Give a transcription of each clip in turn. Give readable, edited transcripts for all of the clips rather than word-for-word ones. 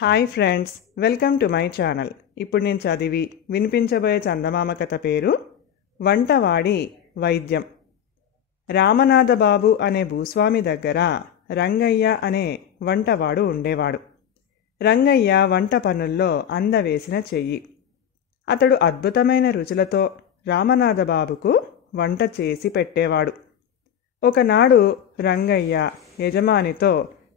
Hi friends, welcome to my channel. ఇప్పుడు నేను చదివి వినిపించబోయే చందమామ కథ పేరు వంటవాడి వైద్యం. రామనాథ బాబు అనే భూస్వామి దగ్గర రంగయ్య అనే వంటవాడు ఉండేవాడు. రంగయ్య వంట పనుల్లో అందవేసిన చెయ్యి. అతడు అద్భుతమైన రుచులతో రామనాథ బాబుకు వంట చేసి పెట్టేవాడు. ఒకనాడు రంగయ్య యజమానితో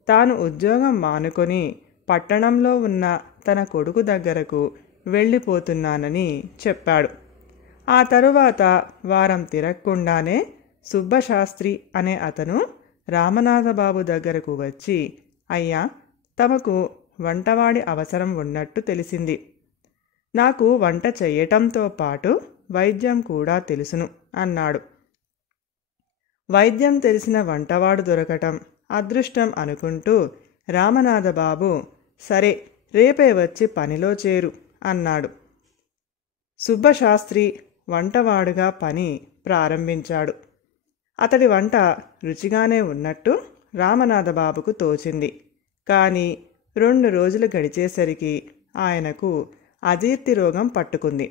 తాను ఉద్యోగం మానుకొని పట్టణంలో ఉన్న తన కొడుకు దగ్గరకు వెళ్ళిపోతున్నానని చెప్పాడు. ఆ తరువాత వారం తిరగకుండానే సుబ్బశాస్త్రి అనే అతను రామనాథబాబు దగ్గరకు వచ్చి, అయ్యా, తమకు వంటవాడి అవసరం ఉన్నట్టు తెలిసింది. నాకు వంట చెయ్యటంతో పాటు వైద్యం కూడా తెలుసును అన్నాడు. వైద్యం తెలిసిన వంటవాడు దొరకటం అదృష్టం అనుకుంటూ రామనాథబాబు, సరే, రేపే వచ్చి పనిలో చేరు అన్నాడు. సుబ్బశాస్త్రి వంటవాడుగా పని ప్రారంభించాడు. అతడి వంట రుచిగానే ఉన్నట్టు రామనాథబాబుకు తోచింది. కానీ 2 రోజులు గడిచేసరికి ఆయనకు అజీర్తి రోగం పట్టుకుంది.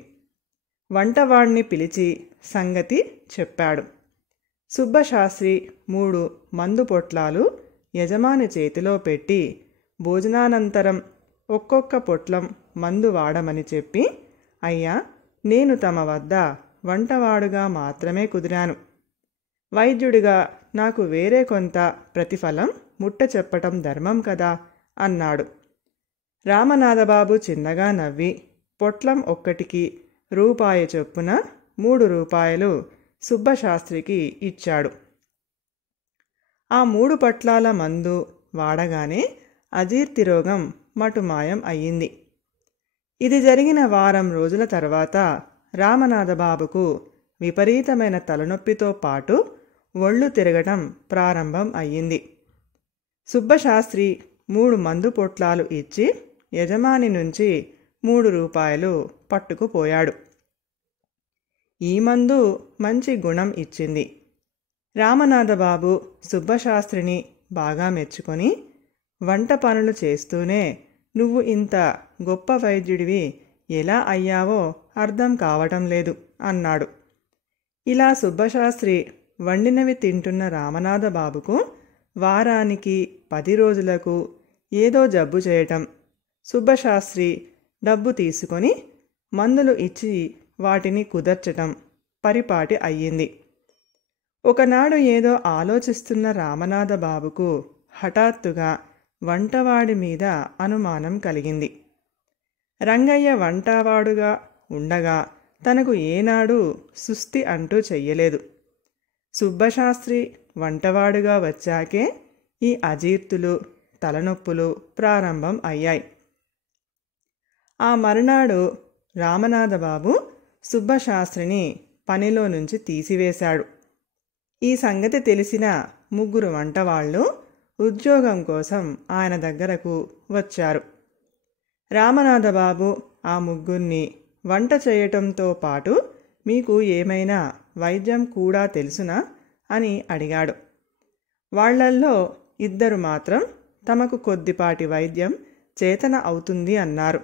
వంటవాడిని పిలిచి సంగతి చెప్పాడు. సుబ్బశాస్త్రి 3 మందు పొట్లాలు యజమాని చేతిలో పెట్టి భోజనానంతరం ఒక్కొక్క పొట్లం మందు వాడమని చెప్పి, అయ్యా, నేను తమ వద్ద వంటవాడుగా మాత్రమే కుదిరాను. వైద్యుడిగా నాకు వేరే కొంత ప్రతిఫలం ముట్ట చెప్పటం ధర్మం కదా అన్నాడు. రామనాథబాబు చిన్నగా నవ్వి పొట్లం ఒక్కటికి రూపాయి చొప్పున 3 రూపాయలు సుబ్బశాస్త్రికి ఇచ్చాడు. ఆ 3 పొట్లాల మందు వాడగానే అజీర్తి రోగం మటుమాయం అయ్యింది. ఇది జరిగిన వారం రోజుల తర్వాత రామనాథబాబుకు విపరీతమైన తలనొప్పితో పాటు ఒళ్ళు తిరగటం ప్రారంభం అయ్యింది. సుబ్బశాస్త్రి 3 మందు పొట్లాలు ఇచ్చి యజమాని నుంచి 3 రూపాయలు పట్టుకుపోయాడు. ఈ మందు మంచి గుణం ఇచ్చింది. రామనాథబాబు సుబ్బశాస్త్రిని బాగా మెచ్చుకొని, వంట పనులు చేస్తూనే నువ్వు ఇంత గొప్ప వైద్యుడివి ఎలా అయ్యావో అర్థం కావటం లేదు అన్నాడు. ఇలా సుబ్బశాస్త్రి వండినవి తింటున్న రామనాథబాబుకు వారానికి 10 రోజులకు ఏదో జబ్బు చేయటం, సుబ్బశాస్త్రి డబ్బు తీసుకొని మందులు ఇచ్చి వాటిని కుదర్చటం పరిపాటి అయ్యింది. ఒకనాడు ఏదో ఆలోచిస్తున్న రామనాథబాబుకు హఠాత్తుగా వంటవాడి మీద అనుమానం కలిగింది. రంగయ్య వంటవాడుగా ఉండగా తనకు ఏనాడు సుస్థి అంటూ చెయ్యలేదు. సుబ్బశాస్త్రి వంటవాడుగా వచ్చాకే ఈ అజీర్తులు, తలనొప్పులు ప్రారంభం అయ్యాయి. ఆ మరునాడు రామనాథబాబు సుబ్బశాస్త్రిని పనిలో నుంచి తీసివేశాడు. ఈ సంగతి తెలిసిన 3 వంటవాళ్ళు ఉద్యోగం కోసం ఆయన దగ్గరకు వచ్చారు. రామనాథబాబు ఆ 3 వంట చేయటంతో పాటు మీకు ఏమైనా వైద్యం కూడా తెలుసునా అని అడిగాడు. వాళ్లల్లో 2 మాత్రం తమకు కొద్దిపాటి వైద్యం చేతన అవుతుంది అన్నారు.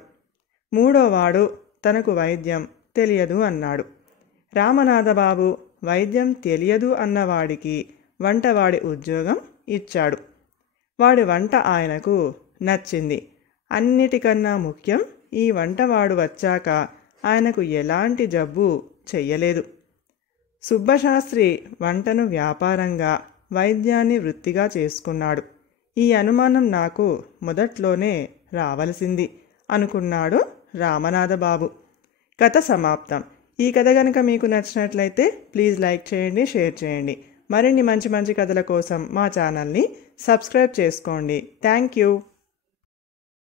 3వవాడు తనకు వైద్యం తెలియదు అన్నాడు. రామనాథబాబు వైద్యం తెలియదు అన్నవాడికి వంటవాడి ఉద్యోగం ఇచ్చాడు. వాడి వంట ఆయనకు నచ్చింది. అన్నిటికన్నా ముఖ్యం, ఈ వంటవాడు వచ్చాక ఆయనకు ఎలాంటి జబ్బు చెయ్యలేదు. సుబ్బశాస్త్రి వంటను వ్యాపారంగా, వైద్యాన్ని వృత్తిగా చేసుకున్నాడు. ఈ అనుమానం నాకు మొదట్లోనే రావలసింది అనుకున్నాడు రామనాథబాబు. కథ సమాప్తం. ఈ కథ కనుక మీకు నచ్చినట్లయితే ప్లీజ్ లైక్ చేయండి, షేర్ చేయండి. మరిన్ని మంచి మంచి కథల కోసం మా ఛానల్ని సబ్స్క్రైబ్ చేసుకోండి. Thank you.